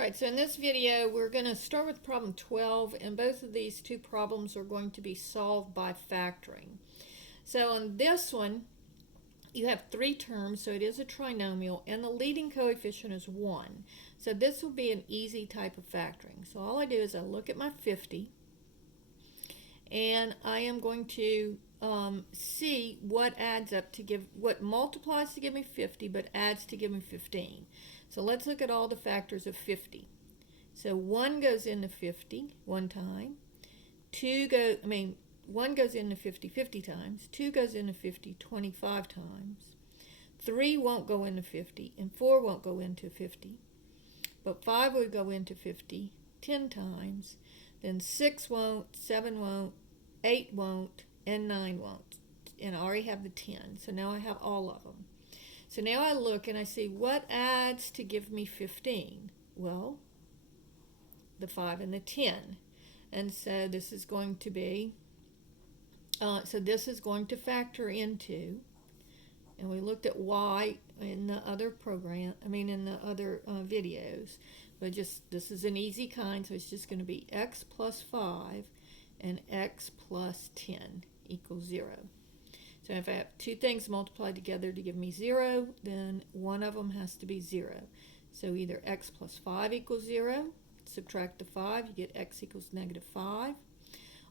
Alright, so in this video we're going to start with problem 12, and both of these two problems are going to be solved by factoring. So on this one you have three terms, so it is a trinomial, and the leading coefficient is 1. So this will be an easy type of factoring. So all I do is I look at my 50 and I am going to see what adds up to give, what multiplies to give me 50 but adds to give me 15. So let's look at all the factors of 50. So 1 goes into 50 one time, 1 goes into 50 50 times, 2 goes into 50 25 times, 3 won't go into 50, and 4 won't go into 50. But 5 would go into 50 10 times, then 6 won't, 7 won't, 8 won't, and 9 won't. And I already have the 10, so now I have all of them. So now I look and I see what adds to give me 15. Well, the 5 and the 10. And so this is going to be, this is going to factor into, and we looked at y in the other program, in the other videos, but just, this is an easy kind, so it's just going to be x plus 5 and x plus 10 equals 0. So if I have two things multiplied together to give me 0, then one of them has to be 0. So either x plus 5 equals 0, subtract the 5, you get x equals negative 5,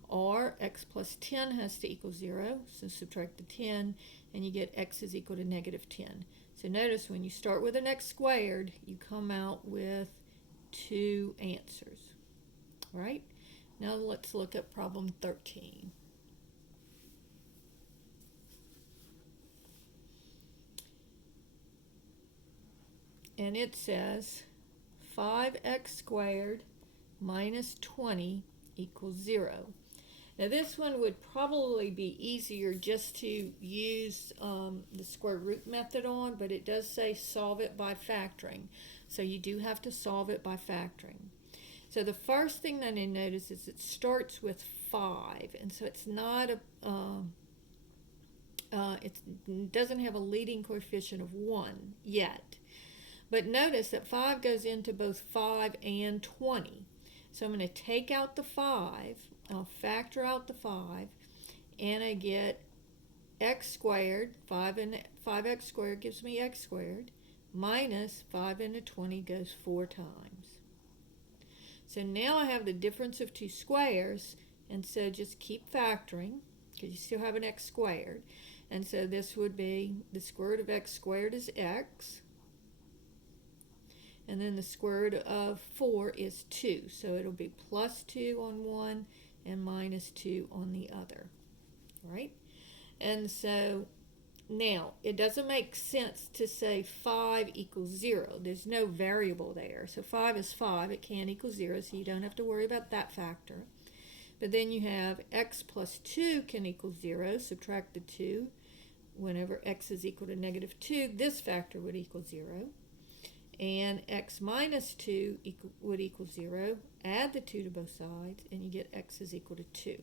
or x plus 10 has to equal 0, so subtract the 10, and you get x is equal to negative 10. So notice when you start with an x squared, you come out with two answers. All right? Now let's look at problem 13. And it says 5x squared minus 20 equals 0. Now this one would probably be easier just to use the square root method on, but it does say solve it by factoring. So you do have to solve it by factoring. So the first thing that I notice is it starts with 5, and so it's not it doesn't have a leading coefficient of 1 yet. But notice that 5 goes into both 5 and 20. So I'm going to take out the 5, I'll factor out the 5, and I get x squared, 5x squared gives me x squared, minus 5 into 20 goes 4 times. So now I have the difference of two squares, and so just keep factoring, because you still have an x squared. And so this would be, the square root of x squared is x, and then the square root of 4 is 2. So it'll be plus 2 on one and minus 2 on the other. All right? And so now it doesn't make sense to say 5 equals 0. There's no variable there. So 5 is 5. It can't equal 0, so you don't have to worry about that factor. But then you have x plus 2 can equal 0. Subtract the 2. Whenever x is equal to negative 2, this factor would equal 0. And x minus 2 would equal 0. Add the 2 to both sides, and you get x is equal to 2.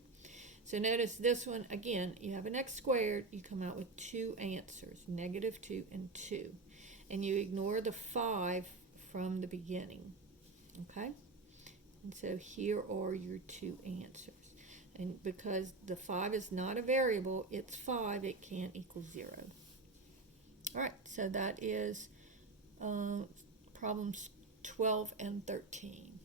So notice this one, again, you have an x squared, you come out with two answers, negative 2 and 2. And you ignore the 5 from the beginning, okay? And so here are your two answers. And because the 5 is not a variable, it's 5, it can't equal 0. All right, so that is problems 12 and 13.